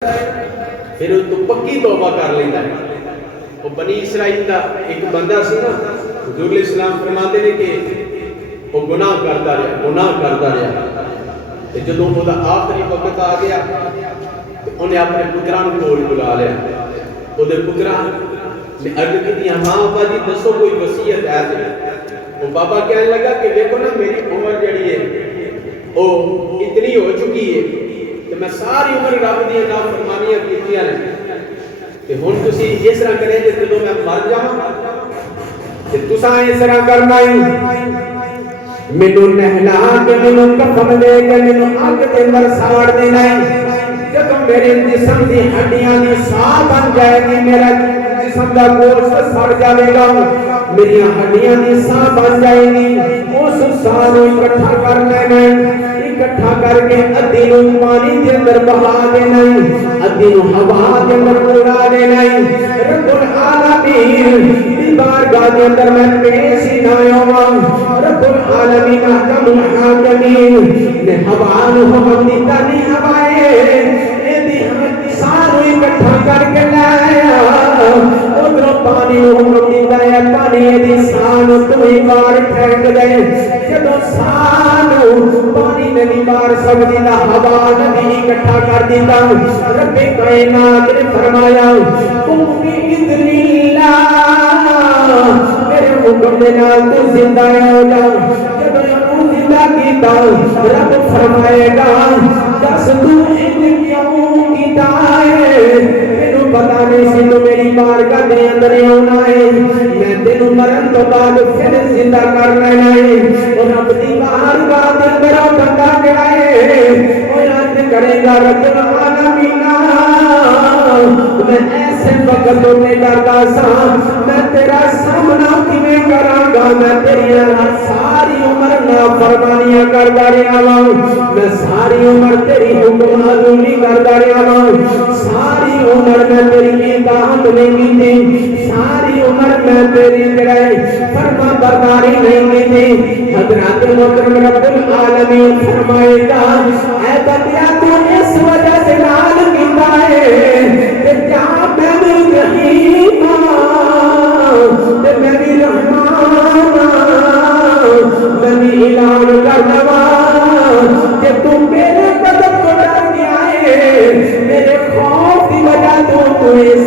پھر اس تو پکی توبہ کر لیتا ہے. وہ بنی اسرائیل کا ایک بندہ سی نا، حضور علیہ السلام فرماتے ہیں کہ وہ گناہ کرتا رہا. جدوں وہ آخری وقت آ گیا تو انہیں اپنے پتراں کول بلا لیا. وہ پتراں نے عرض کی ہاں ابا جی دسو کوئی وصیت ہے جی. وہ بابا کہنے لگا کہ دیکھو نا میری عمر جڑی ہے وہ اتنی ہو چکی ہے کہ میں ساری عمر رب دی نافرمانیاں کیتیاں نے، تے ہن تسی اس طرح کرے کہ جدوں میں مر جاواں تے تساں اس طرح کرنا ہی مینوں نہلا کے مینوں کفن دے کے مینوں اگ تے اندر ساڑ دینا ہے. جدوں میرے جسم دی ہڈیاں دی ساہ بن جائے گی، میرا جسم دا گوشت سڑ جائے گا، میری ہڈیاں دی ساہ بن جائے گی. اس ساہ نوں اکٹھا کر لینا ہے، اکٹھا کر کے ادھی نوں پانی دے اندر بہا دینا ہے، ادھی نوں ہوا دے اندر اڑا دینا ہے. رب العالمین دی بارگاہ دے اندر میں پیش ہی نہ ہوواں. رب العالمین احکم الحاکمین نے ہوا نوں حکم دیتا نہیں ہوائے ایدی ساروں اکٹھا کر کے لایا. ادھروں پانی نوں حکم دیتا ہے پانی ایدی سانوں تو ہی بار پھینک دے. جدوں سانوں پانی نہیں مار سکتی نہ ہوا نہیں اکٹھا کر دیتا. رب کائنات نے فرمایا تم باذن اللہ میرے حکم دے نال تو زندہ ہو جا. جدوں زندہ کیتا رب فرمائے گا دس تو ان کیوں کیتا ہے؟ مینوں پتہ نہیں سی تو میری بارگاہ دے اندر آنا ہے، میں تینوں مرن تو بعد پھر زندہ کر لینا ہے. اور رب دی بارگاہ دے اندر بندہ جڑا ہے وہ یاد کرے گا رب العالمین میں ایسے وقت میں ڈردا سا میں تیرا سامنا کیویں کراں گا. میں تیری ساری عمر نافرمانیاں کردا رہیا واں، میں ساری عمر تیری حکم نازلی کردا رہیا واں، ساری عمر میں تیری اطاعت نہیں کیتی، ساری عمر میں تیری فرما برداری نہیں کیتی. حضرت محترم رب العالمین فرمائے گا اے بندیا تو اس وجہ سے نال کیتا ہے کہ کیا میں بھی رحیم تے میں بھی رحمان میں بھی اعلان کرنا وا کہ تو میرے قدم کو ڈر گیا ہے، میرے خوف کی وجہ تو اس